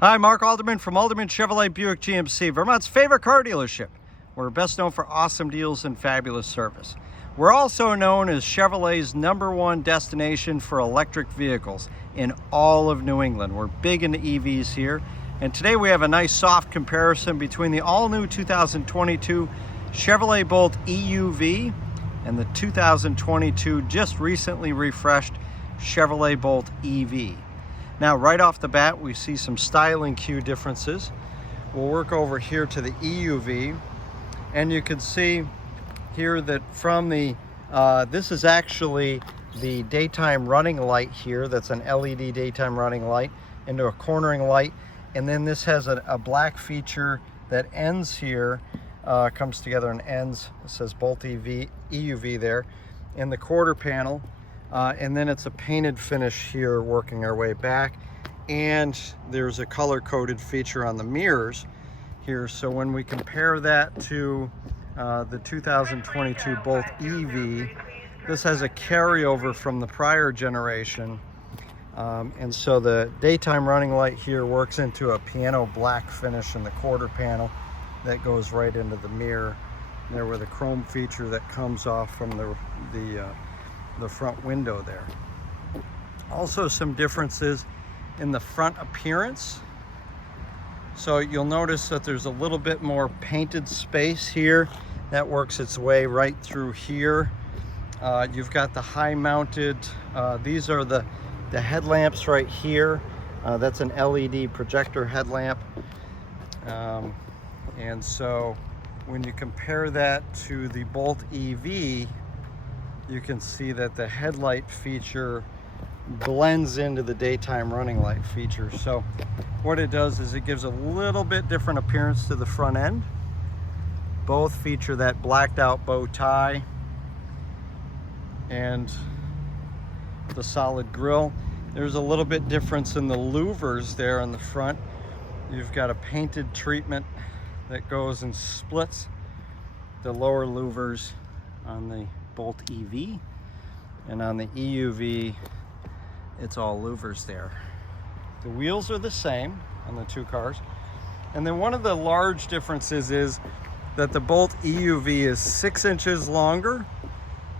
Hi, Mark Alderman from Alderman Chevrolet Buick GMC, Vermont's favorite car dealership. We're best known for awesome deals and fabulous service. We're also known as Chevrolet's #1 destination for electric vehicles in all of New England. We're big into EVs here, and today we have a nice soft comparison between the all-new 2022 Chevrolet Bolt EUV and the 2022 just recently refreshed Chevrolet Bolt EV. Now, right off the bat, we see some styling cue differences. We'll work over here to the EUV, and you can see here that from the, this is actually the daytime running light here. That's an LED daytime running light into a cornering light. And then this has a black feature that ends here, comes together and ends. It says Bolt EUV there in the quarter panel. And then it's a painted finish here working our way back, and there's a color-coded feature on the mirrors here. So when we compare that to the 2022 Bolt EV, this has a carryover from the prior generation, and so the daytime running light here works into a piano black finish in the quarter panel that goes right into the mirror there with a chrome feature that comes off from the front window there. Also some differences in the front appearance. So you'll notice that there's a little bit more painted space here that works its way right through here. You've got the high mounted, these are the headlamps right here. That's an LED projector headlamp. And so when you compare that to the Bolt EV, you can see that the headlight feature blends into the daytime running light feature. So what it does is it gives a little bit different appearance to the front end. Both feature that blacked out bow tie and the solid grille. There's a little bit difference in the louvers there in the front. You've got a painted treatment that goes and splits the lower louvers on the Bolt EV, and on the EUV it's all louvers there. The wheels are the same on the two cars, and then one of the large differences is that the Bolt EUV is 6 inches longer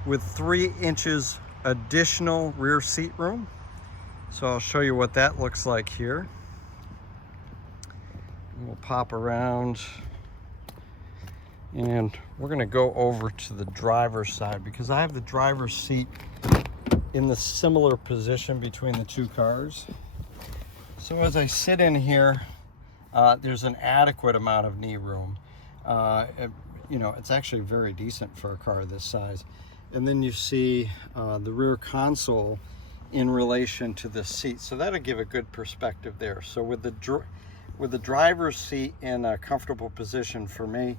with 3 inches additional rear seat room. So I'll show you what that looks like here. We'll pop around, and we're going to go over to the driver's side because I have the driver's seat in the similar position between the two cars. So as I sit in here, there's an adequate amount of knee room. You know, it's actually very decent for a car this size. And then you see the rear console in relation to the seat. So that'll give a good perspective there. So with the driver's seat in a comfortable position for me,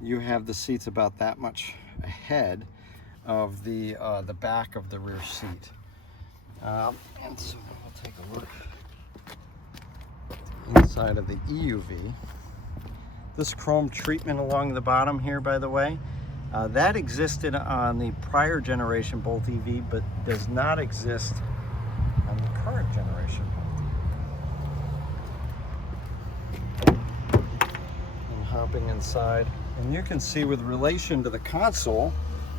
you have the seats about that much ahead of the back of the rear seat. And so we'll take a look inside of the EUV. This chrome treatment along the bottom here, by the way, that existed on the prior generation Bolt EV, but does not exist on the current generation Bolt EV. And hopping inside, and you can see with relation to the console,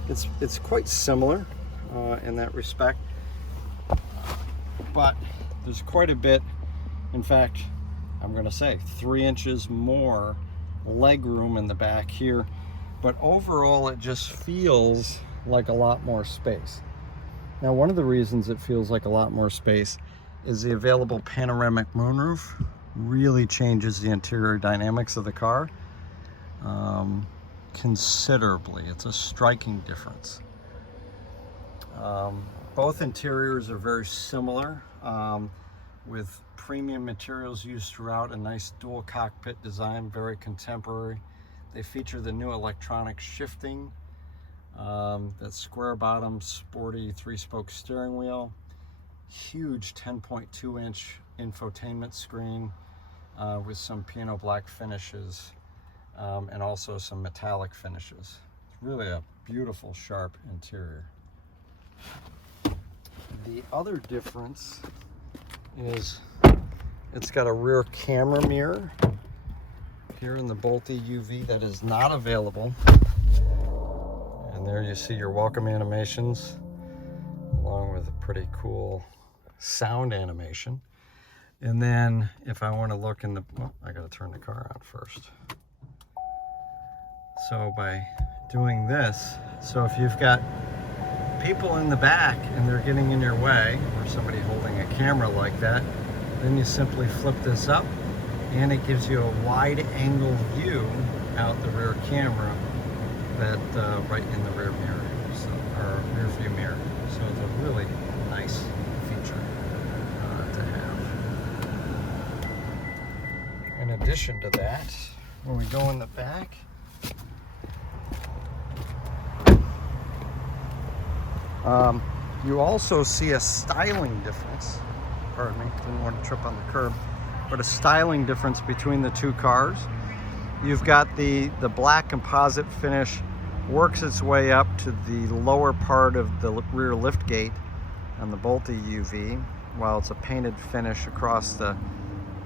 it's quite similar in that respect, but there's quite a bit. In fact, I'm going to say 3 inches more leg room in the back here, but overall it just feels like a lot more space. Now, one of the reasons it feels like a lot more space is the available panoramic moonroof really changes the interior dynamics of the car considerably. It's a striking difference. Both interiors are very similar, with premium materials used throughout, a nice dual cockpit design, very contemporary. They feature the new electronic shifting, that square bottom, sporty 3-spoke steering wheel, huge 10.2 inch infotainment screen with some piano black finishes, and also some metallic finishes. It's really a beautiful, sharp interior. The other difference is It's got a rear camera mirror here in the Bolt EUV that is not available. And there you see your welcome animations, along with a pretty cool sound animation. And then if I want to look in the, well, I got to turn the car on first. So by doing this, so if you've got people in the back and they're getting in your way, or somebody holding a camera like that, then you simply flip this up and it gives you a wide angle view out the rear camera that right in the rear mirror, so, or rear view mirror. So it's a really nice feature to have. In addition to that, when we go in the back, you also see a styling difference. Pardon me, didn't want to trip on the curb, but a styling difference between the two cars. You've got the black composite finish works its way up to the lower part of the rear lift gate on the Bolt EUV, while it's a painted finish across the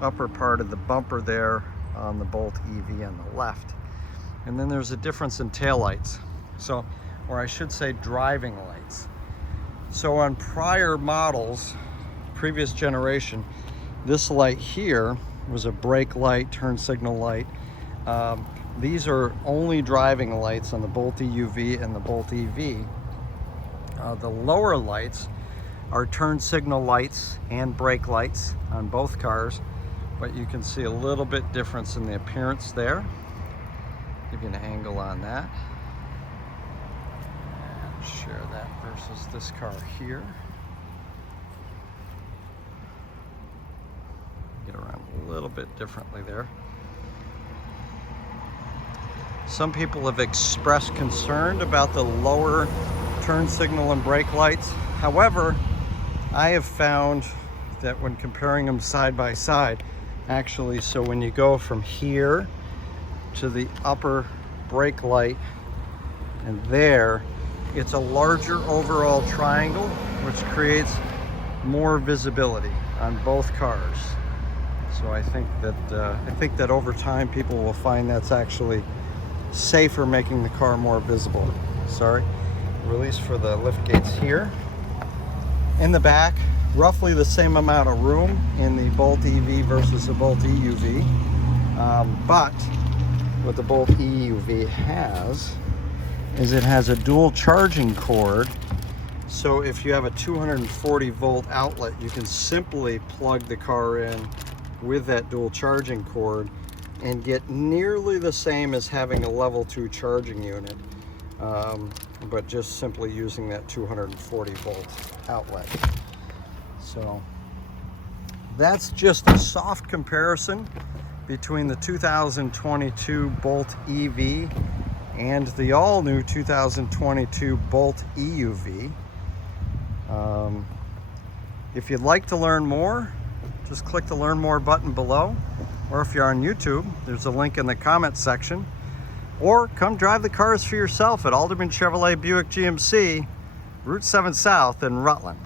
upper part of the bumper there on the Bolt EV on the left. And then there's a difference in taillights. So, or I should say driving lights. So on prior models, previous generation, this light here was a brake light, turn signal light. These are only driving lights on the Bolt EUV and the Bolt EV. The lower lights are turn signal lights and brake lights on both cars, but you can see a little bit difference in the appearance there. Give you an angle on that. And share that versus this car here. Get around a little bit differently there. Some people have expressed concern about the lower turn signal and brake lights. However, I have found that when comparing them side by side, actually, so when you go from here to the upper brake light and there, it's a larger overall triangle, which creates more visibility on both cars. So I think that over time people will find that's actually safer, making the car more visible. Sorry. Release for the lift gates here. In the back, roughly the same amount of room in the Bolt EV versus the Bolt EUV. But what the Bolt EUV has is it has a dual charging cord. So if you have a 240 volt outlet, you can simply plug the car in with that dual charging cord and get nearly the same as having a level 2 charging unit, but just simply using that 240 volt outlet. So that's just a soft comparison between the 2022 Bolt EV and the all-new 2022 Bolt EUV. If you'd like to learn more, just click the Learn More button below. Or if you're on YouTube, there's a link in the comment section. Or come drive the cars for yourself at Alderman Chevrolet Buick GMC, Route 7 South in Rutland.